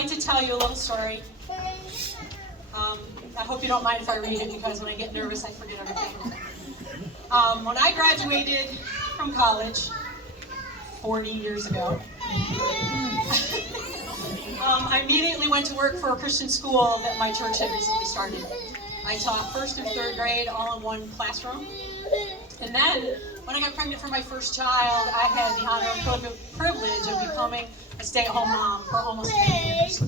like to tell you a little story. I hope you don't mind if I read it, because when I get nervous, I forget everything. When I graduated from college 40 years ago, I immediately went to work for a Christian school that my church had recently started. I taught 1st through 3rd grade all in one classroom. And then, when I got pregnant for my first child, I had the honor and privilege of becoming a stay-at-home mom for almost 3 years.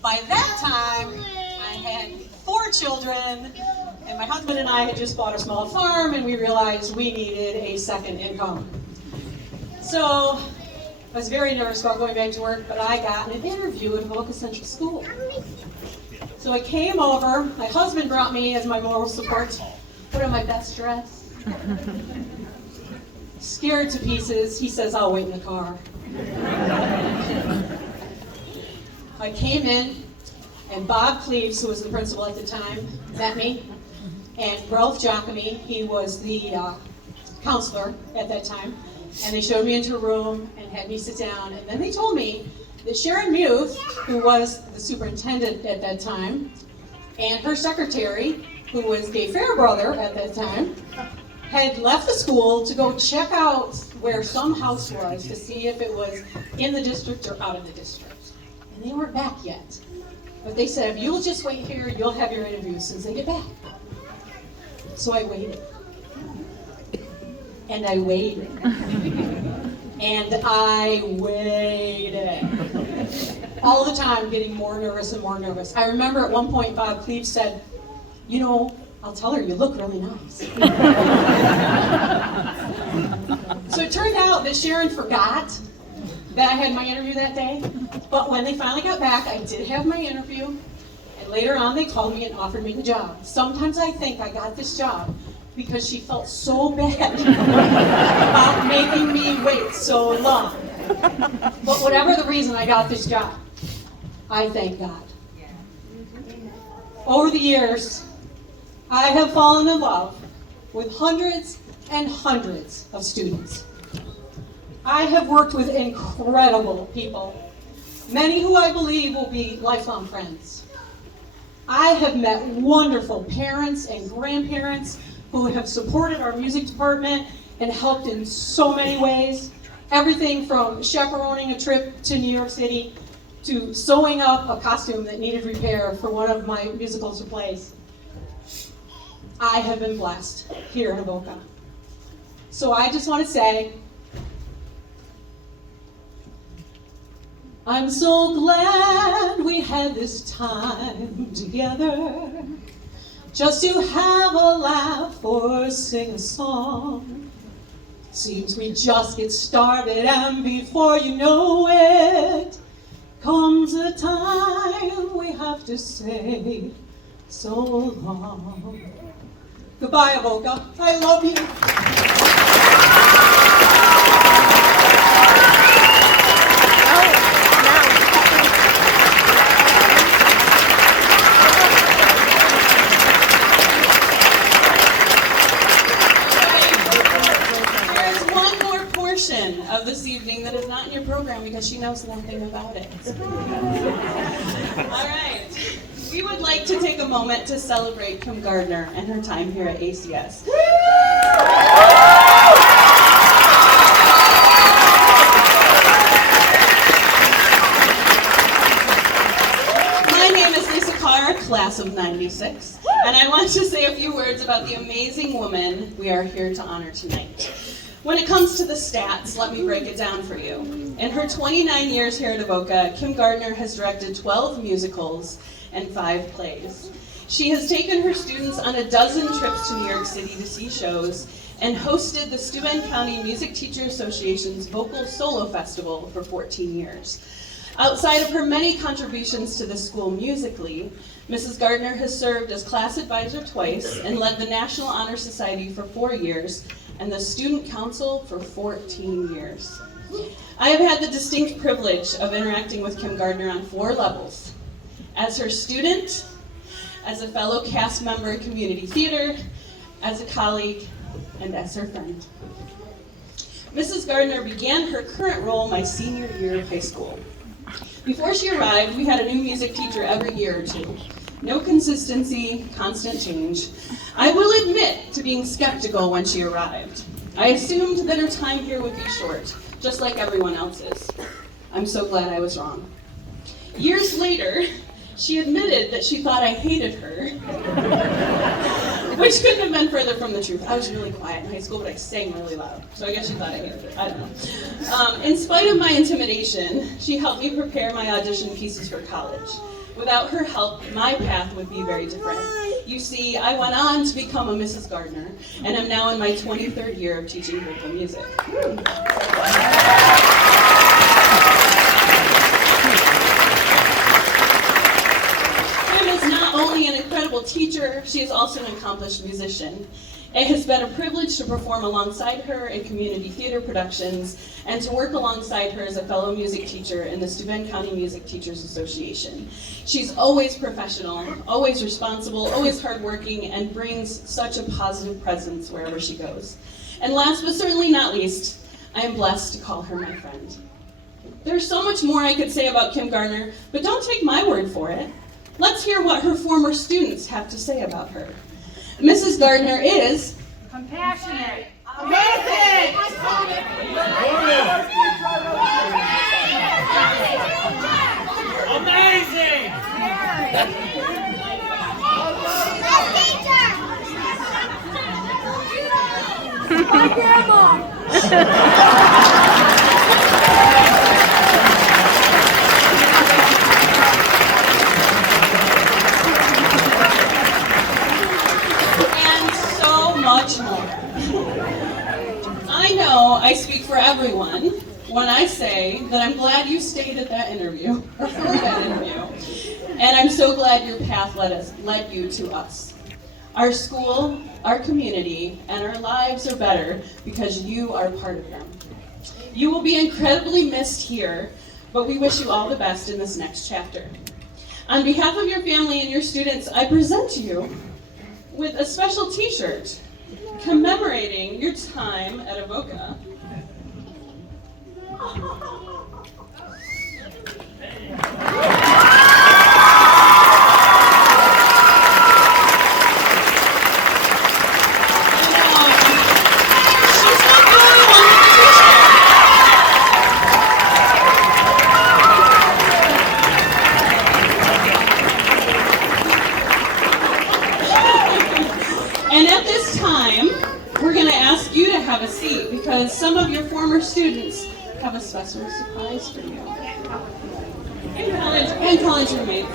By that time, I had 4 children, and my husband and I had just bought a small farm, and we realized we needed a second income. So, I was very nervous about going back to work, but I got an interview at Avoca Central School. So I came over, my husband brought me as my moral support, put on my best dress. Scared to pieces, he says, "I'll wait in the car." I came in, and Bob Cleves, who was the principal at the time, met me, and Ralph Giacomi, he was the counselor at that time, and they showed me into a room and had me sit down, and then they told me that Sharon Muth, who was the superintendent at that time, and her secretary, who was Dave Fairbrother at that time, had left the school to go check out where some house was to see if it was in the district or out of the district. And they weren't back yet. But they said, if you'll just wait here, you'll have your interview as soon as they get back. So I waited. And I waited. And I waited. All the time getting more nervous and more nervous. I remember at one point Bob Cleves said, "You know, I'll tell her you look really nice." So it turned out that Sharon forgot that I had my interview that day. But when they finally got back, I did have my interview. And later on, they called me and offered me the job. Sometimes I think I got this job because she felt so bad about making me wait so long. But whatever the reason I got this job, I thank God. Over the years, I have fallen in love with hundreds and hundreds of students. I have worked with incredible people, many who I believe will be lifelong friends. I have met wonderful parents and grandparents who have supported our music department and helped in so many ways. Everything from chaperoning a trip to New York City to sewing up a costume that needed repair for one of my musicals or plays. I have been blessed here in Avoca. So I just want to say, I'm so glad we had this time together, just to have a laugh or sing a song. Seems we just get started, and before you know it, comes a time we have to say so long. Goodbye, Avoca. I love you. There's one more portion of this evening that is not in your program because she knows nothing about it. All right. We would like to take a moment to celebrate Kim Gardner and her time here at ACS. My name is Lisa Carr, class of '96, and I want to say a few words about the amazing woman we are here to honor tonight. When it comes to the stats, let me break it down for you. In her 29 years here at Avoca, Kim Gardner has directed 12 musicals and 5 plays. She has taken her students on a dozen trips to New York City to see shows and hosted the Steuben County Music Teacher Association's Vocal Solo Festival for 14 years. Outside of her many contributions to the school musically, Mrs. Gardner has served as class advisor twice and led the National Honor Society for 4 years and the Student Council for 14 years. I have had the distinct privilege of interacting with Kim Gardner on 4 levels: as her student, as a fellow cast member in community theater, as a colleague, and as her friend. Mrs. Gardner began her current role my senior year of high school. Before she arrived, we had a new music teacher every year or two. No consistency, constant change. I will admit to being skeptical when she arrived. I assumed that her time here would be short, just like everyone else's. I'm so glad I was wrong. Years later, she admitted that she thought I hated her, which couldn't have been further from the truth. I was really quiet in high school, but I sang really loud, so I guess she thought I hated her. I don't know. In spite of my intimidation, she helped me prepare my audition pieces for college. Without her help, my path would be very different. You see, I went on to become a Mrs. Gardner, and I'm now in my 23rd year of teaching vocal music. Kim is not only an incredible teacher, she is also an accomplished musician. It has been a privilege to perform alongside her in community theater productions and to work alongside her as a fellow music teacher in the Steuben County Music Teachers Association. She's always professional, always responsible, always hardworking, and brings such a positive presence wherever she goes. And last but certainly not least, I am blessed to call her my friend. There's so much more I could say about Kim Gardner, but don't take my word for it. Let's hear what her former students have to say about her. Mrs. Gardner is compassionate, amazing, amazing, my grandma. Much more. I know I speak for everyone when I say that I'm glad you stayed at that interview, or for that interview, and I'm so glad your path led you to us. Our school, our community, and our lives are better because you are part of them. You will be incredibly missed here, but we wish you all the best in this next chapter. On behalf of your family and your students, I present to you with a special t-shirt commemorating your time at Avoca. And at this time, we're going to ask you to have a seat because some of your former students have a special surprise for you. And college roommates.